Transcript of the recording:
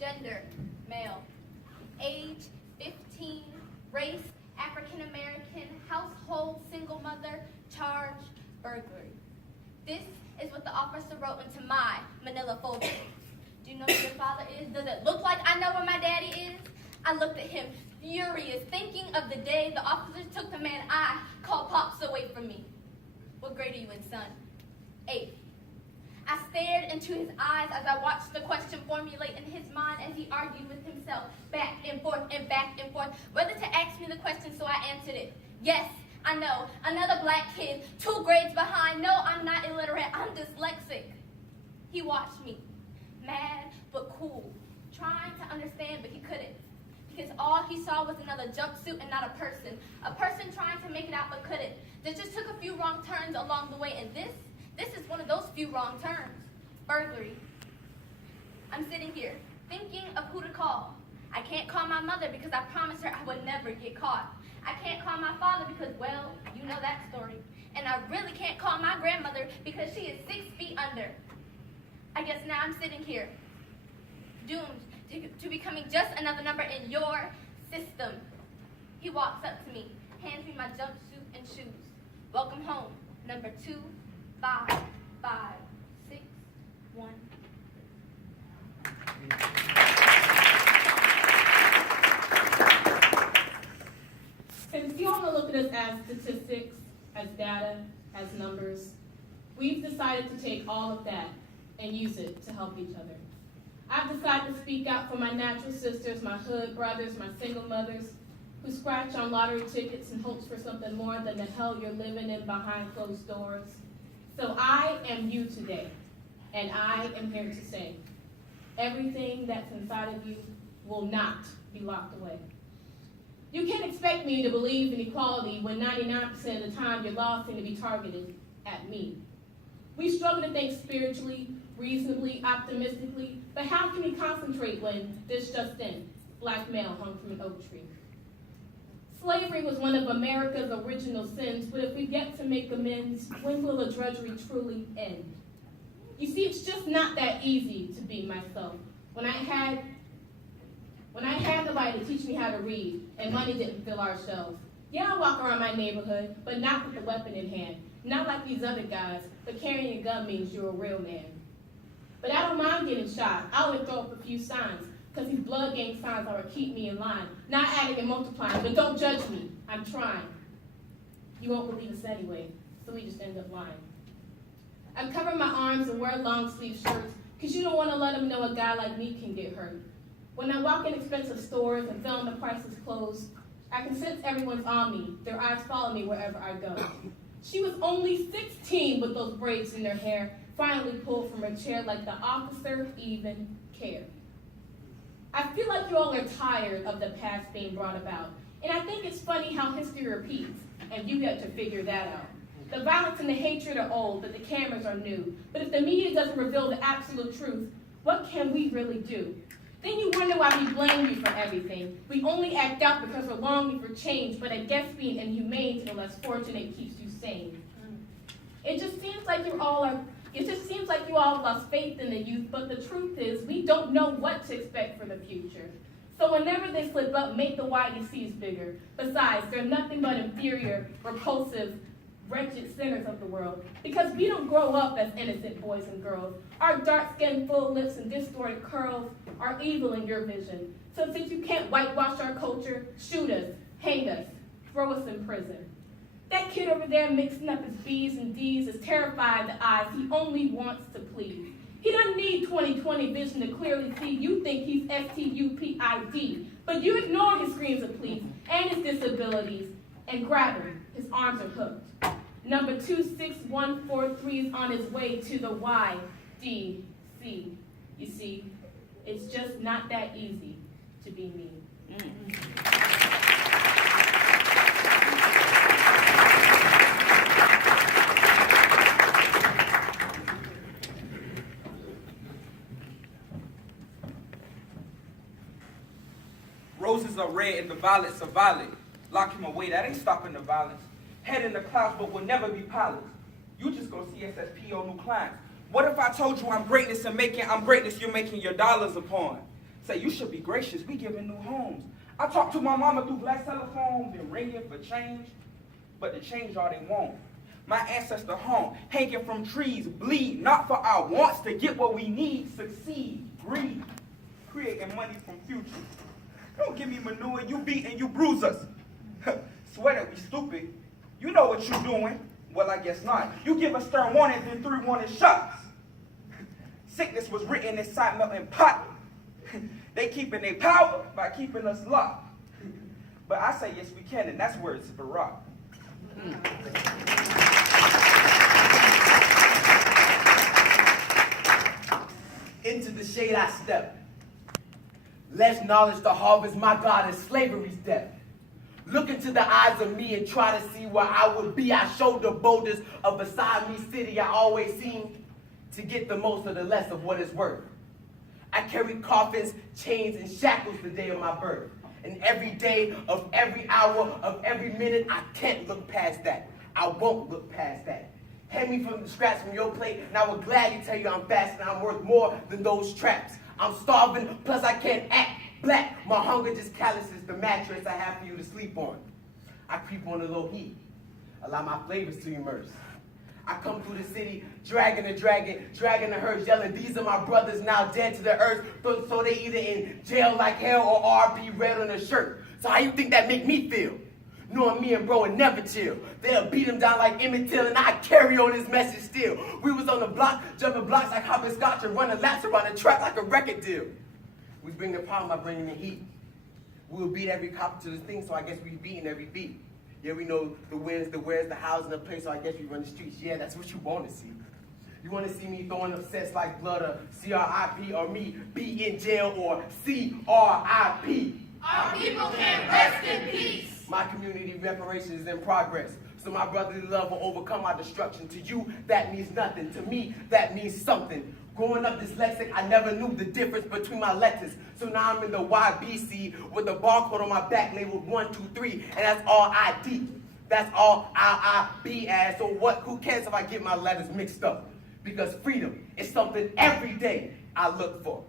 Gender, male. Age, 15. Race, African American. Household, single mother. Charge, burglary. This is what the officer wrote into my manila folder. Do you know who your father is? Does it look like I know where my daddy is? I looked at him, furious, thinking of the day the officers took the man I called Pops away from me. What grade are you in, son? 8th. I stared into his eyes as I watched the question formulate in his mind as he argued with himself, back and forth, whether to ask me the question, so I answered it. Yes, I know, another black kid, 2 grades behind. No, I'm not illiterate, I'm dyslexic. He watched me, mad but cool, trying to understand, but he couldn't. Because all he saw was another jumpsuit and not a person trying to make it out but couldn't. They just took a few wrong turns along the way, and this is one of those few wrong turns. Burglary. I'm sitting here, thinking of who to call. I can't call my mother because I promised her I would never get caught. I can't call my father because, well, you know that story. And I really can't call my grandmother because she is 6 feet under. I guess now I'm sitting here, doomed to becoming just another number in your system. He walks up to me, hands me my jumpsuit and shoes. Welcome home, number 25561. Since you all look at us as statistics, as data, as numbers, we've decided to take all of that and use it to help each other. I've decided to speak out for my natural sisters, my hood brothers, my single mothers, who scratch on lottery tickets in hopes for something more than the hell you're living in behind closed doors. So I am you today, and I am here to say, everything that's inside of you will not be locked away. You can't expect me to believe in equality when 99% of the time your laws seem to be targeted at me. We struggle to think spiritually, reasonably, optimistically, but how can we concentrate when this just in, black male hung from an oak tree? Slavery was one of America's original sins, but if we get to make amends, when will the drudgery truly end? You see, it's just not that easy to be myself. When I had nobody to teach me how to read, and money didn't fill our shelves. Yeah, I walk around my neighborhood, but not with a weapon in hand. Not like these other guys, but carrying a gun means you're a real man. But I don't mind getting shot. I only throw up a few signs, because these blood gang signs are what keep me in line. Not adding and multiplying, but don't judge me. I'm trying. You won't believe us anyway, so we just end up lying. I cover my arms and wear long sleeve shirts, because you don't want to let them know a guy like me can get hurt. When I walk in expensive stores and film the prices close, I can sense everyone's on me. Their eyes follow me wherever I go. She was only 16 with those braids in her hair, finally pulled from her chair like the officer even cared. I feel like you all are tired of the past being brought about. And I think it's funny how history repeats, and you get to figure that out. The violence and the hatred are old, but the cameras are new. But if the media doesn't reveal the absolute truth, what can we really do? Then you wonder why we blame you for everything. We only act out because we're longing for change, but I guess being inhumane to the less fortunate keeps you sane. It just seems like you all lost faith in the youth, but the truth is we don't know what to expect for the future. So whenever they slip up, make the YDCs bigger. Besides, they're nothing but inferior, repulsive, wretched sinners of the world. Because we don't grow up as innocent boys and girls. Our dark skin, full lips, and distorted curls are evil in your vision. So since you can't whitewash our culture, shoot us, hang us, throw us in prison. That kid over there mixing up his B's and D's is terrified of the eyes. He only wants to please. He doesn't need 20/20 vision to clearly see you think he's STUPID, but you ignore his screams of please and his disabilities and grab him. His arms are hooked. Number 26143 is on his way to the YDC. You see, it's just not that easy to be me. Roses are red and the violets are violet. Lock him away, that ain't stopping the violence. Head in the clouds, but we'll never be pilots. You just go CSSP on new clients. What if I told you I'm greatness and I'm greatness you're making your dollars upon? Say, you should be gracious, we giving new homes. I talked to my mama through glass telephones and ringing for change, but the change all they want. My ancestor home, hanging from trees, bleed, not for our wants, to get what we need, succeed, breathe, creating money from future. Don't give me manure, you beat and you bruise us. Swear that we stupid. You know what you doing. Well, I guess not. You give a stern warning, then 3 warning shots. Sickness was written inside melting pot. They keeping their power by keeping us locked. But I say yes we can, and that's where it's the rock. Into the shade I step. Less knowledge to harvest my God is slavery's death. Look into the eyes of me and try to see where I would be. I shoulder boulders of beside me city. I always seem to get the most of the less of what it's worth. I carry coffins, chains, and shackles the day of my birth. And every day of every hour of every minute, I can't look past that. I won't look past that. Hand me from the scraps from your plate, and I will gladly tell you I'm fast and I'm worth more than those traps. I'm starving, plus I can't act black. My hunger just calluses the mattress I have for you to sleep on. I creep on the low heat, allow my flavors to immerse. I come through the city, dragging the dragon, dragging the hearse, yelling, these are my brothers now dead to the earth. So they either in jail like hell or RP red on their shirt. So how you think that make me feel? Knowing me and bro would never chill. They'll beat him down like Emmett Till, and I carry on his message still. We was on the block, jumping blocks like hopscotch and running laps around the track like a record deal. We bring the problem by bringing the heat. We'll beat every cop to the thing, so I guess we beating every beat. Yeah, we know the wins, the where's, the hows, and the place, so I guess we run the streets. Yeah, that's what you want to see. You want to see me throwing up sets like blood or CRIP, or me be in jail or CRIP. Our people can rest in peace. My community reparations is in progress. So my brotherly love will overcome our destruction. To you, that means nothing. To me, that means something. Growing up dyslexic, I never knew the difference between my letters. So now I'm in the YBC with a barcode on my back labeled 1, 2, 3, and that's all ID. That's all I be as. So who cares if I get my letters mixed up? Because freedom is something every day I look for.